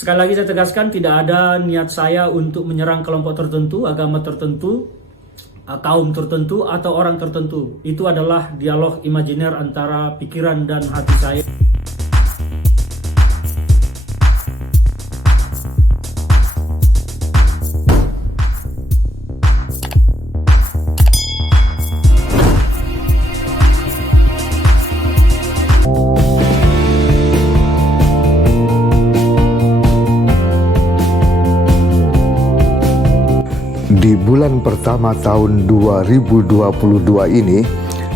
Sekali lagi saya tegaskan, tidak ada niat saya untuk menyerang kelompok tertentu, agama tertentu, kaum tertentu, atau orang tertentu. Itu adalah dialog imajiner antara pikiran dan hati saya. Di bulan pertama tahun 2022 ini,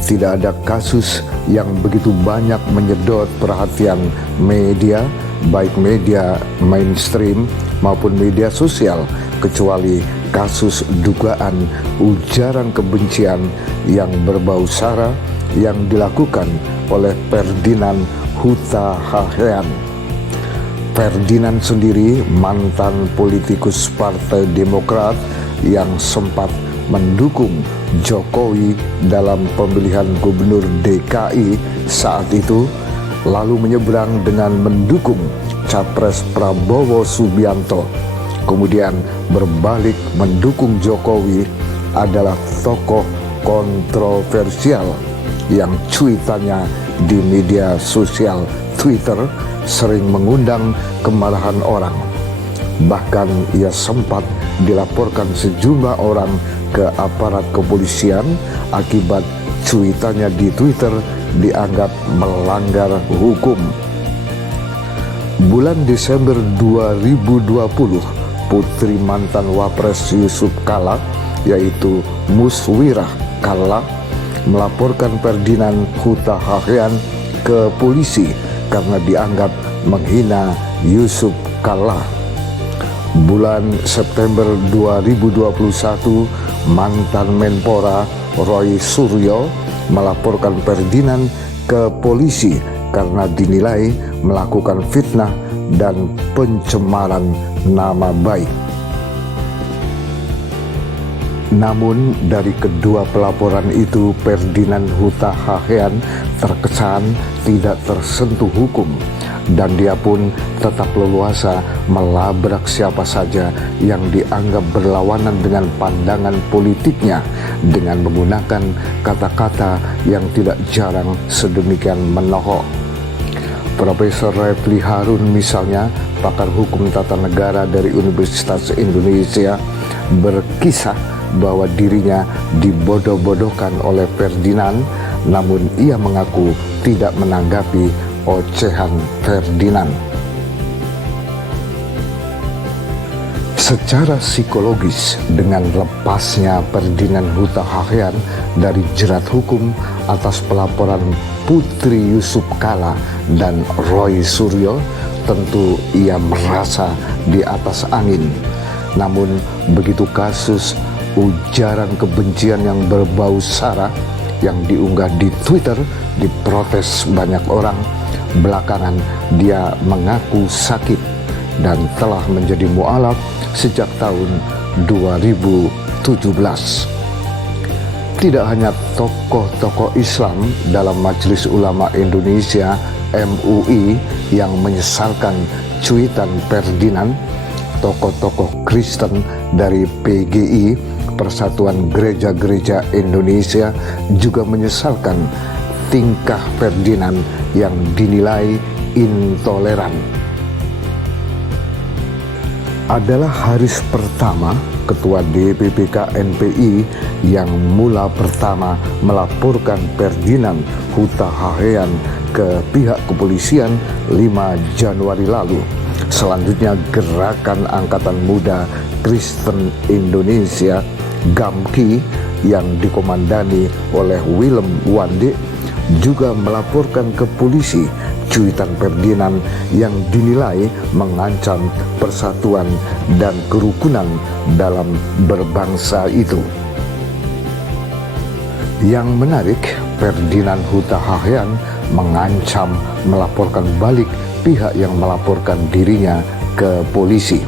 tidak ada kasus yang begitu banyak menyedot perhatian media, baik media mainstream maupun media sosial, kecuali kasus dugaan ujaran kebencian yang berbau sara yang dilakukan oleh Ferdinand Huta Heian. Ferdinand sendiri mantan politikus Partai Demokrat yang sempat mendukung Jokowi dalam pemilihan gubernur DKI saat itu, lalu menyeberang dengan mendukung Capres Prabowo Subianto, kemudian berbalik mendukung Jokowi, adalah tokoh kontroversial yang cuitannya di media sosial Twitter sering mengundang kemarahan orang. Bahkan ia sempat dilaporkan sejumlah orang ke aparat kepolisian akibat cuitannya di Twitter dianggap melanggar hukum. Bulan Desember 2020, putri mantan Wapres Yusuf Kalla, yaitu Muswirah Kalla, melaporkan Ferdinand Huta Heian ke polisi karena dianggap menghina Yusuf Kalla. Bulan September 2021, mantan Menpora Roy Suryo melaporkan Ferdinand ke polisi karena dinilai melakukan fitnah dan pencemaran nama baik. Namun dari kedua pelaporan itu, Ferdinand Huta Heian terkesan tidak tersentuh hukum, dan dia pun tetap leluasa melabrak siapa saja yang dianggap berlawanan dengan pandangan politiknya dengan menggunakan kata-kata yang tidak jarang sedemikian menohok. Profesor Refli Harun misalnya, pakar hukum tata negara dari Universitas Indonesia, berkisah bahwa dirinya dibodoh-bodohkan oleh Ferdinand, namun ia mengaku tidak menanggapi ocehan Ferdinand. Secara psikologis, dengan lepasnya Ferdinand Huta Heian dari jerat hukum atas pelaporan Putri Yusuf Kalla dan Roy Suryo, tentu ia merasa di atas angin. Namun begitu kasus ujaran kebencian yang berbau sara yang diunggah di Twitter diprotes banyak orang, belakangan dia mengaku sakit dan telah menjadi mualaf sejak tahun 2017. Tidak hanya tokoh-tokoh Islam dalam Majelis Ulama Indonesia (MUI) yang menyesalkan cuitan Ferdinand, tokoh-tokoh Kristen dari PGI Persatuan Gereja-Gereja Indonesia juga menyesalkan tingkah Ferdinand yang dinilai intoleran. Adalah hari pertama Ketua DPPK NPI yang mula pertama melaporkan Ferdinand Huta Heian ke pihak kepolisian 5 Januari lalu. Selanjutnya, Gerakan Angkatan Muda Kristen Indonesia (GAMKI) yang dikomandani oleh Willem Wande juga melaporkan ke polisi cuitan Ferdinand yang dinilai mengancam persatuan dan kerukunan dalam berbangsa itu. Yang menarik, Ferdinand Huta Heian mengancam melaporkan balik pihak yang melaporkan dirinya ke polisi.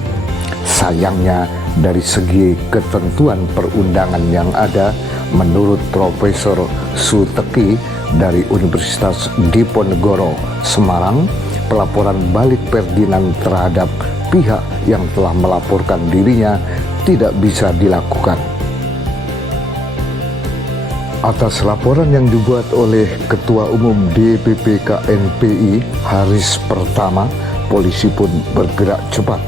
Sayangnya, dari segi ketentuan perundangan yang ada, menurut Profesor Suteki dari Universitas Diponegoro, Semarang, pelaporan balik Ferdinand terhadap pihak yang telah melaporkan dirinya tidak bisa dilakukan. Atas laporan yang dibuat oleh Ketua Umum DPP KNPI Haris Pertama, polisi pun bergerak cepat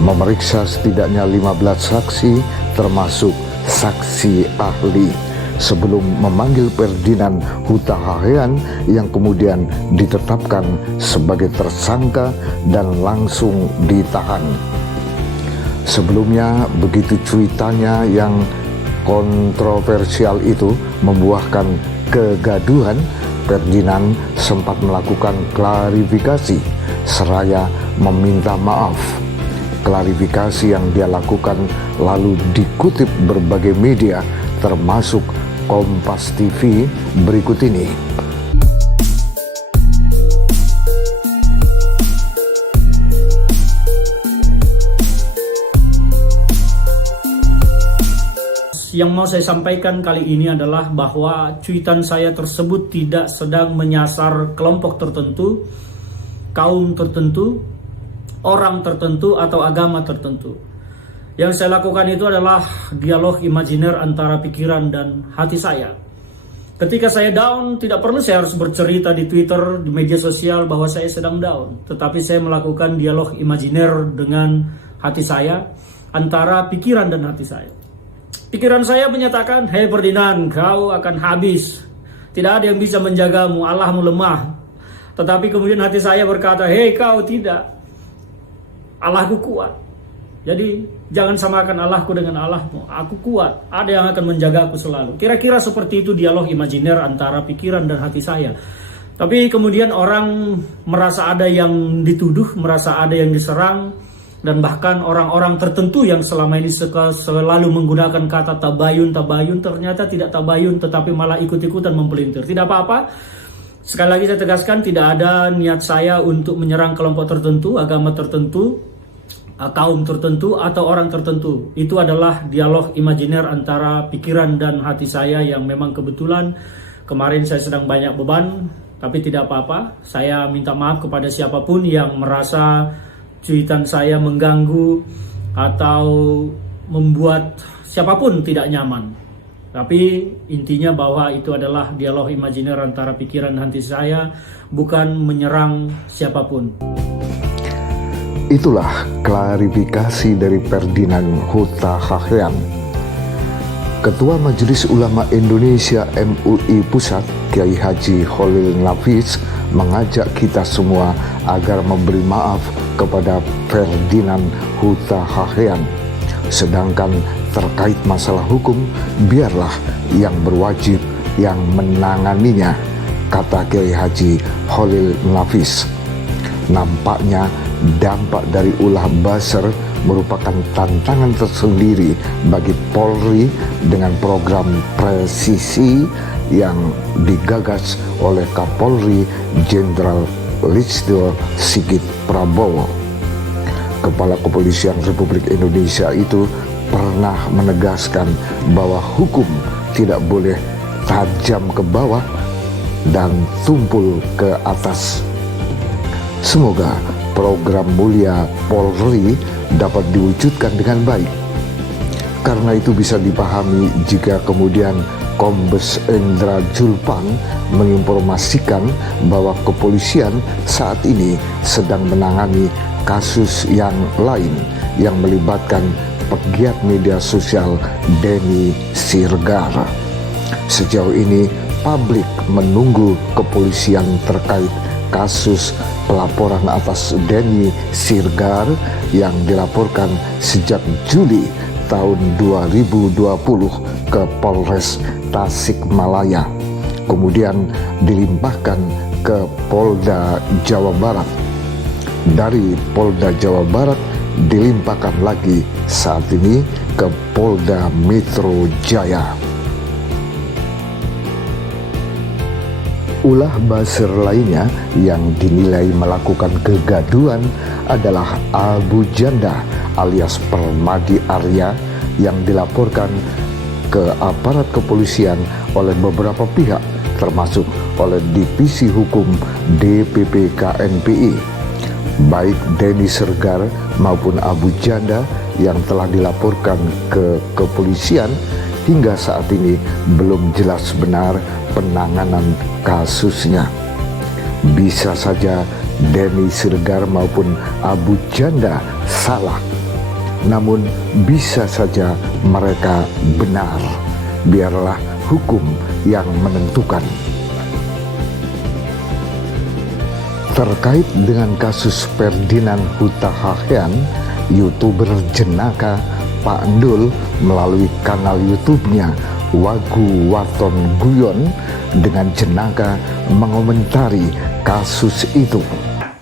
memeriksa setidaknya 15 saksi termasuk saksi ahli sebelum memanggil Ferdinand Huta Hayan yang kemudian ditetapkan sebagai tersangka dan langsung ditahan. Sebelumnya begitu cuitannya yang kontroversial itu membuahkan kegaduhan, Ferdinand sempat melakukan klarifikasi seraya meminta maaf. Klarifikasi yang dia lakukan lalu dikutip berbagai media termasuk Kompas TV berikut ini. Yang mau saya sampaikan kali ini adalah bahwa cuitan saya tersebut tidak sedang menyasar kelompok tertentu, kaum tertentu, orang tertentu, atau agama tertentu. Yang saya lakukan itu adalah dialog imajiner antara pikiran dan hati saya. Ketika saya down, tidak perlu saya harus bercerita di Twitter, di media sosial bahwa saya sedang down. Tetapi saya melakukan dialog imajiner dengan hati saya, antara pikiran dan hati saya. Pikiran saya menyatakan, "Hei Ferdinand, kau akan habis. Tidak ada yang bisa menjagamu, Allahmu lemah." Tetapi kemudian hati saya berkata, "Hei kau tidak. Allahku kuat. Jadi jangan samakan Allahku dengan Allahmu. Aku kuat. Ada yang akan menjagaku selalu." Kira-kira seperti itu dialog imajiner antara pikiran dan hati saya. Tapi kemudian orang merasa ada yang dituduh, merasa ada yang diserang, dan bahkan orang-orang tertentu yang selama ini selalu menggunakan kata tabayun, ternyata tidak tabayun tetapi malah ikut-ikutan mempelintir. Tidak apa-apa. Sekali lagi saya tegaskan, tidak ada niat saya untuk menyerang kelompok tertentu, agama tertentu, kaum tertentu, atau orang tertentu. Itu adalah dialog imajiner antara pikiran dan hati saya yang memang kebetulan kemarin saya sedang banyak beban, tapi tidak apa-apa. Saya minta maaf kepada siapapun yang merasa cuitan saya mengganggu atau membuat siapapun tidak nyaman. Tapi intinya bahwa itu adalah dialog imajiner antara pikiran dan hati saya, bukan menyerang siapapun. Itulah klarifikasi dari Ferdinand Huta Hayan. Ketua Majelis Ulama Indonesia MUI Pusat, Kiai Haji Khalil Nafis, mengajak kita semua agar memberi maaf kepada Ferdinand Huta Hayan. Sedangkan terkait masalah hukum, biarlah yang berwajib yang menanganinya, kata Kiai Haji Khalil Nafis. Nampaknya dampak dari ulah buzzer merupakan tantangan tersendiri bagi Polri dengan program presisi yang digagas oleh Kapolri Jenderal Listio Sigit Prabowo. Kepala Kepolisian Republik Indonesia itu pernah menegaskan bahwa hukum tidak boleh tajam ke bawah dan tumpul ke atas. Semoga program mulia Polri dapat diwujudkan dengan baik. Karena itu bisa dipahami jika kemudian Kombes Endra Julpan menginformasikan bahwa kepolisian saat ini sedang menangani kasus yang lain yang melibatkan pegiat media sosial Denny Sirgar. Sejauh ini publik menunggu kepolisian terkait kasus pelaporan atas Denny Sirgar yang dilaporkan sejak Juli tahun 2020 ke Polres Tasikmalaya, kemudian dilimpahkan ke Polda Jawa Barat. Dari Polda Jawa Barat dilimpahkan lagi saat ini ke Polda Metro Jaya. Ulah buzzer lainnya yang dinilai melakukan kegaduhan adalah Abu Janda alias Permadi Arya yang dilaporkan ke aparat kepolisian oleh beberapa pihak termasuk oleh Divisi Hukum DPP KNPI. baik Denny Sregar maupun Abu Janda yang telah dilaporkan ke kepolisian, hingga saat ini belum jelas benar penanganan kasusnya. Bisa saja Denny Sregar maupun Abu Janda salah, namun bisa saja mereka benar. Biarlah hukum yang menentukan. Terkait dengan kasus Ferdinand Huta Heian, YouTuber jenaka Pak Ndul melalui kanal YouTube-nya Wagu Waton Guyon dengan jenaka mengomentari kasus itu.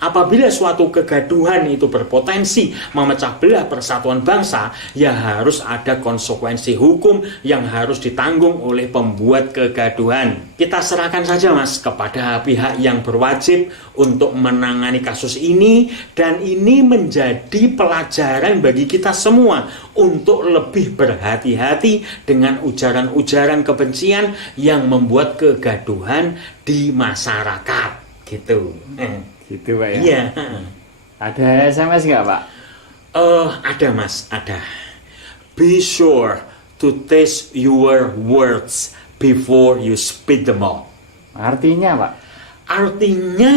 Apabila suatu kegaduhan itu berpotensi memecah belah persatuan bangsa, ya harus ada konsekuensi hukum yang harus ditanggung oleh pembuat kegaduhan. Kita serahkan saja Mas kepada pihak yang berwajib untuk menangani kasus ini, dan ini menjadi pelajaran bagi kita semua untuk lebih berhati-hati dengan ujaran-ujaran kebencian yang membuat kegaduhan di masyarakat. Gitu. Gitu Pak ya? Iya. Ada SMS nggak Pak? Ada Mas, ada. Be sure to taste your words before you spit them out. Artinya Pak? Artinya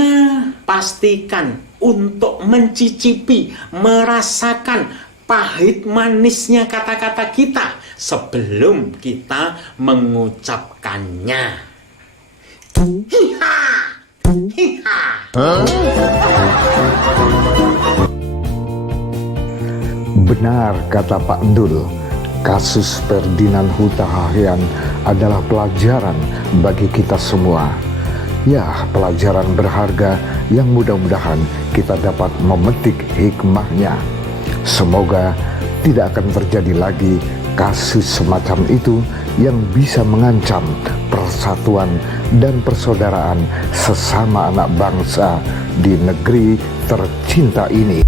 pastikan untuk mencicipi, merasakan pahit manisnya kata-kata kita sebelum kita mengucapkannya. Hiha! Hiha! Benar kata Pak Ndul, kasus Ferdinand Huta Heian adalah pelajaran bagi kita semua. Ya, pelajaran berharga yang mudah-mudahan kita dapat memetik hikmahnya. Semoga tidak akan terjadi lagi kasus semacam itu yang bisa mengancam persatuan dan persaudaraan sesama anak bangsa di negeri tercinta ini.